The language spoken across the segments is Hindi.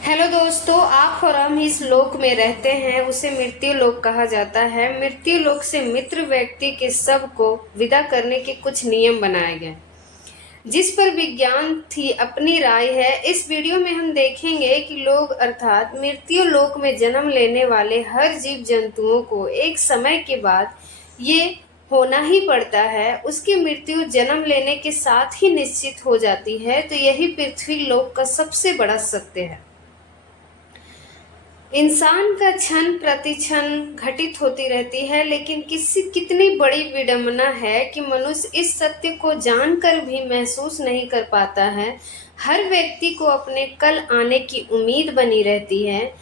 हेलो दोस्तों, आप और हम इस लोक में रहते हैं, उसे मृत्यु लोक कहा जाता है। मृत्यु लोक से मित्र व्यक्ति के शव को विदा करने के कुछ नियम बनाए गए, जिस पर विज्ञान की अपनी राय है। इस वीडियो में हम देखेंगे कि लोग अर्थात मृत्यु लोक में जन्म लेने वाले हर जीव जंतुओं को एक समय के बाद ये होना ही पड़ता है। उसकी मृत्यु जन्म लेने के साथ ही निश्चित हो जाती है। तो यही पृथ्वी लोक का सबसे बड़ा सत्य है। इंसान का क्षण प्रतिक्षण घटित होती रहती है, लेकिन कितनी बड़ी विडंबना है कि मनुष्य इस सत्य को जानकर भी महसूस नहीं कर पाता है। हर व्यक्ति को अपने कल आने की उम्मीद बनी रहती है।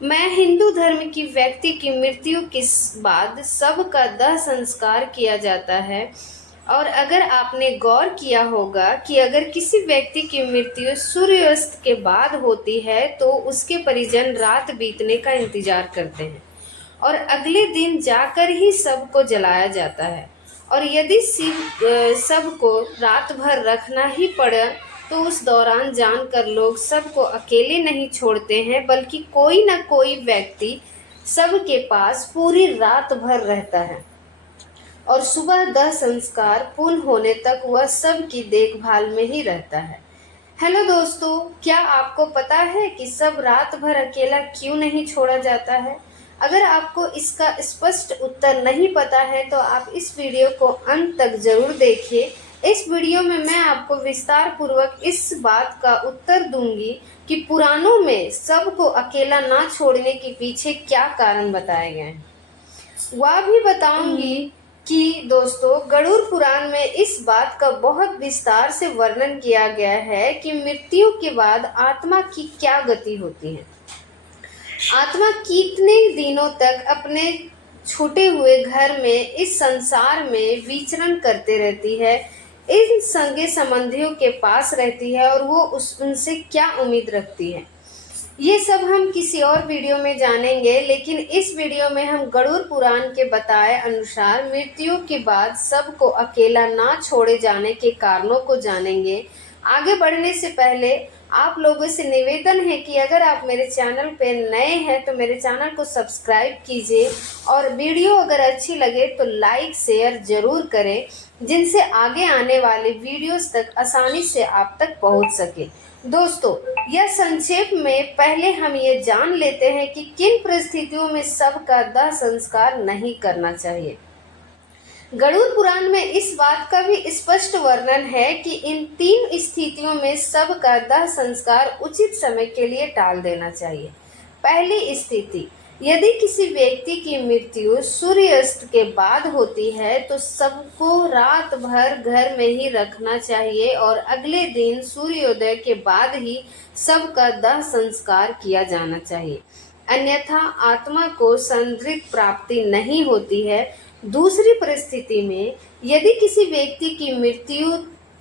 मैं हिंदू धर्म की व्यक्ति की मृत्यु के बाद सबका दाह संस्कार किया जाता है। और अगर आपने गौर किया होगा कि अगर किसी व्यक्ति की मृत्यु सूर्यास्त के बाद होती है तो उसके परिजन रात बीतने का इंतजार करते हैं और अगले दिन जाकर ही शव को जलाया जाता है। और यदि शव को रात भर रखना ही पड़ा तो उस दौरान जानकर लोग शव को अकेले नहीं छोड़ते हैं, बल्कि कोई न कोई व्यक्ति शव के पास पूरी रात भर रहता है और सुबह दाह संस्कार पूर्ण होने तक वह सब की देखभाल में ही रहता है। हेलो दोस्तों, क्या आपको पता है कि सब रात भर अकेला क्यों नहीं छोड़ा जाता है? अगर आपको इसका स्पष्ट उत्तर नहीं पता है तो आप इस वीडियो को अंत तक जरूर देखिए। इस वीडियो में मैं आपको विस्तार पूर्वक इस बात का उत्तर दूंगी कि पुराणों में सब को अकेला ना छोड़ने के पीछे क्या कारण बताए गए हैं। वह भी बताऊंगी कि दोस्तों, गरुड़ पुराण में इस बात का बहुत विस्तार से वर्णन किया गया है कि मृत्यु के बाद आत्मा की क्या गति होती है। आत्मा कितने दिनों तक अपने छूटे हुए घर में इस संसार में विचरण करते रहती है, इन संगे संबंधियों के पास रहती है और वो उनसे क्या उम्मीद रखती है, ये सब हम किसी और वीडियो में जानेंगे। लेकिन इस वीडियो में हम गरुड़ पुराण के बताए अनुसार मृत्यु के बाद सबको अकेला ना छोड़े जाने के कारणों को जानेंगे। आगे बढ़ने से पहले आप लोगों से निवेदन है कि अगर आप मेरे चैनल पे नए हैं तो मेरे चैनल को सब्सक्राइब कीजिए और वीडियो अगर अच्छी लगे तो लाइक शेयर जरूर करें, जिनसे आगे आने वाले वीडियोस तक आसानी से आप तक पहुंच सके। दोस्तों, यह संक्षेप में पहले हम ये जान लेते हैं कि किन परिस्थितियों में शव का दाह संस्कार नहीं करना चाहिए। गरुड़ पुराण में इस बात का भी स्पष्ट वर्णन है कि इन 3 स्थितियों में शव का दाह संस्कार उचित समय के लिए टाल देना चाहिए। पहली स्थिति, यदि किसी व्यक्ति की मृत्यु सूर्यास्त के बाद होती है तो सबको रात भर घर में ही रखना चाहिए और अगले दिन सूर्योदय के बाद ही शव का दाह संस्कार किया जाना चाहिए, अन्यथा आत्मा को संदिग्ध प्राप्ति नहीं होती है। दूसरी परिस्थिति में, यदि किसी व्यक्ति की मृत्यु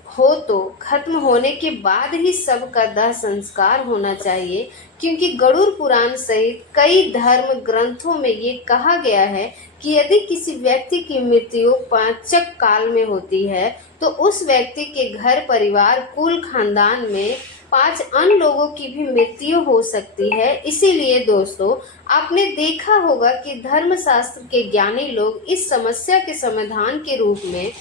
हो तो खत्म होने के बाद ही शव का दाह संस्कार होना चाहिए, क्योंकि गरुड़ पुराण सहित कई धर्म ग्रंथों में ये कहा गया है कि यदि किसी व्यक्ति की मृत्यु पांचक काल में होती है तो उस व्यक्ति के घर परिवार कुल खानदान में 5 अन्य लोगों की भी मृत्यु हो सकती है। इसीलिए दोस्तों, आपने देखा होगा कि धर्मशास्त्र के ज्ञानी लोग इस समस्या के समाधान के रूप में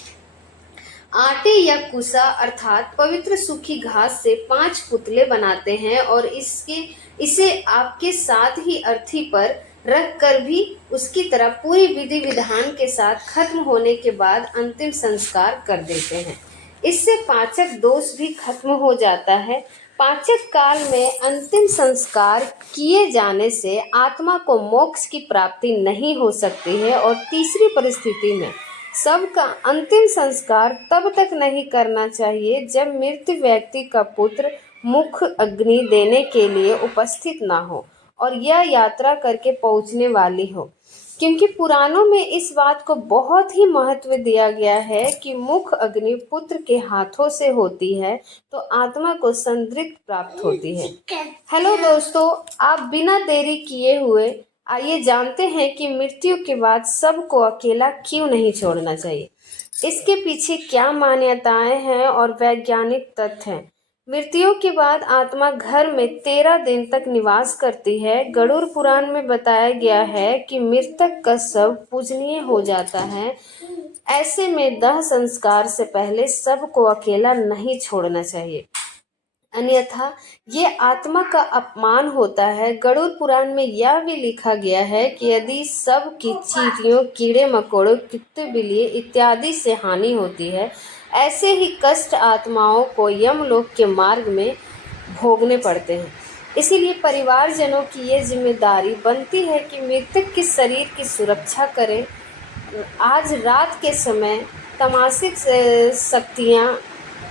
आटे या कुसा अर्थात पवित्र सूखी घास से 5 पुतले बनाते हैं और इसे आपके साथ ही अर्थी पर रख कर भी उसकी तरह पूरी विधि विधान के साथ खत्म होने के बाद अंतिम संस्कार कर देते हैं। इससे पाचक दोष भी खत्म हो जाता है। पाचक काल में अंतिम संस्कार किए जाने से आत्मा को मोक्ष की प्राप्ति नहीं हो सकती है। और तीसरी परिस्थिति में शव का अंतिम संस्कार तब तक नहीं करना चाहिए जब मृत व्यक्ति का पुत्र मुख अग्नि देने के लिए उपस्थित ना हो और यह यात्रा करके पहुंचने वाली हो, क्योंकि पुराणों में इस बात को बहुत ही महत्व दिया गया है कि मुख अग्नि पुत्र के हाथों से होती है तो आत्मा को संतृप्ति प्राप्त होती है। हेलो दोस्तों, आप बिना देरी किए हुए आइए जानते हैं कि मृत्यु के बाद सबको अकेला क्यों नहीं छोड़ना चाहिए। इसके पीछे क्या मान्यताएं हैं और वैज्ञानिक तथ्य हैं। मृत्यु के बाद आत्मा घर में 13 दिन तक निवास करती है। गरुड़ पुराण में बताया गया है कि मृतक का शव पूजनीय हो जाता है। ऐसे में दाह संस्कार से पहले शव को अकेला नहीं छोड़ना चाहिए, अन्यथा ये आत्मा का अपमान होता है। गरुड़ पुराण में यह भी लिखा गया है कि यदि शव की चींटियों, कीड़े मकोड़ों, कुत्ते बिल्ली इत्यादि से हानि होती है, ऐसे ही कष्ट आत्माओं को यमलोक के मार्ग में भोगने पड़ते हैं। इसीलिए परिवारजनों की ये जिम्मेदारी बनती है कि मृतक के शरीर की सुरक्षा करें। आज रात के समय तामसिक शक्तियाँ,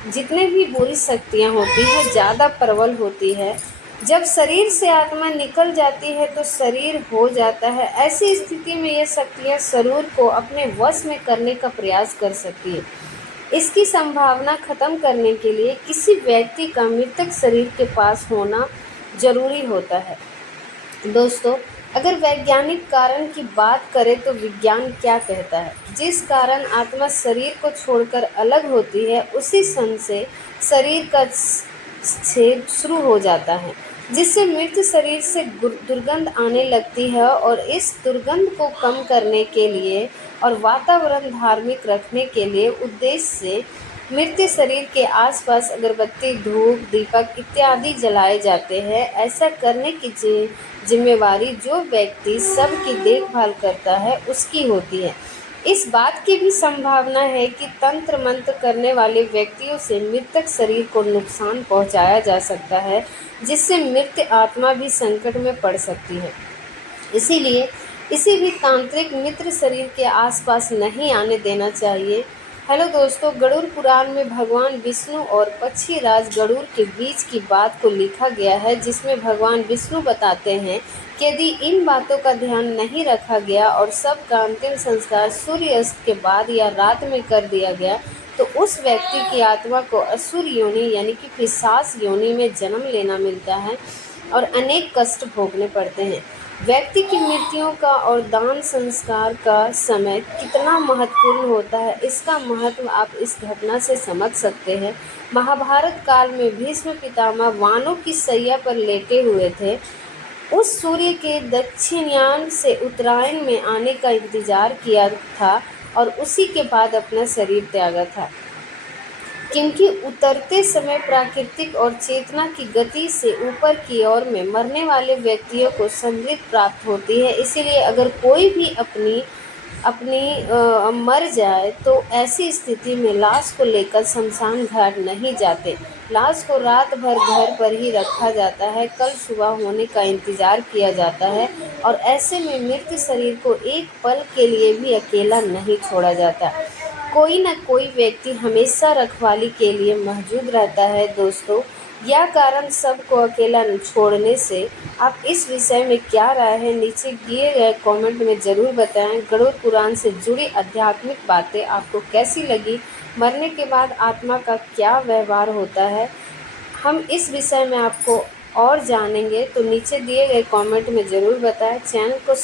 जितने भी बुरी शक्तियाँ होती हैं, ज़्यादा प्रबल होती है। जब शरीर से आत्मा निकल जाती है तो शरीर हो जाता है। ऐसी स्थिति में ये शक्तियाँ शरीर को अपने वश में करने का प्रयास कर सकती है। इसकी संभावना खत्म करने के लिए किसी व्यक्ति का मृतक शरीर के पास होना जरूरी होता है। दोस्तों, अगर वैज्ञानिक कारण की बात करें तो विज्ञान क्या कहता है? जिस कारण आत्मा शरीर को छोड़कर अलग होती है, उसी क्षण से शरीर का छेद शुरू हो जाता है, जिससे मृत शरीर से दुर्गंध आने लगती है। और इस दुर्गंध को कम करने के लिए और वातावरण धार्मिक रखने के लिए उद्देश्य से मृत शरीर के आसपास अगरबत्ती, धूप, दीपक इत्यादि जलाए जाते हैं। ऐसा करने की जिम्मेवारी जो व्यक्ति शव की देखभाल करता है उसकी होती है। इस बात की भी संभावना है कि तंत्र मंत्र करने वाले व्यक्तियों से मृतक शरीर को नुकसान पहुंचाया जा सकता है, जिससे मृत आत्मा भी संकट में पड़ सकती है। इसीलिए किसी भी तांत्रिक मित्र शरीर के आसपास नहीं आने देना चाहिए। हेलो दोस्तों, गरुड़ पुराण में भगवान विष्णु और पक्षीराज गरुड़ के बीच की बात को लिखा गया है, जिसमें भगवान विष्णु बताते हैं कि यदि इन बातों का ध्यान नहीं रखा गया और सबका अंतिम संस्कार सूर्यास्त के बाद या रात में कर दिया गया, तो उस व्यक्ति की आत्मा को असुर योनि यानी कि पिशाच योनि में जन्म लेना मिलता है और अनेक कष्ट भोगने पड़ते हैं। व्यक्ति की मृत्यु का और दान संस्कार का समय कितना महत्वपूर्ण होता है, इसका महत्व आप इस घटना से समझ सकते हैं। महाभारत काल में भीष्म पितामह वानों की सैया पर लेटे हुए थे। उस सूर्य के दक्षिणायन से उत्तरायण में आने का इंतजार किया था और उसी के बाद अपना शरीर त्यागा था, क्योंकि उतरते समय प्राकृतिक और चेतना की गति से ऊपर की ओर में मरने वाले व्यक्तियों को समृद्धि प्राप्त होती है। इसीलिए अगर कोई भी अपनी मर जाए तो ऐसी स्थिति में लाश को लेकर शमशान घाट नहीं जाते। लाश को रात भर घर पर ही रखा जाता है, कल सुबह होने का इंतजार किया जाता है और ऐसे में मृत शरीर को एक पल के लिए भी अकेला नहीं छोड़ा जाता। कोई न कोई व्यक्ति हमेशा रखवाली के लिए मौजूद रहता है। दोस्तों, यह कारण सबको अकेला छोड़ने से आप इस विषय में क्या राय है, नीचे दिए गए कमेंट में ज़रूर बताएं। गरुड़ पुराण से जुड़ी आध्यात्मिक बातें आपको कैसी लगी? मरने के बाद आत्मा का क्या व्यवहार होता है, हम इस विषय में आपको और जानेंगे, तो नीचे दिए गए कमेंट में ज़रूर बताएं। चैनल को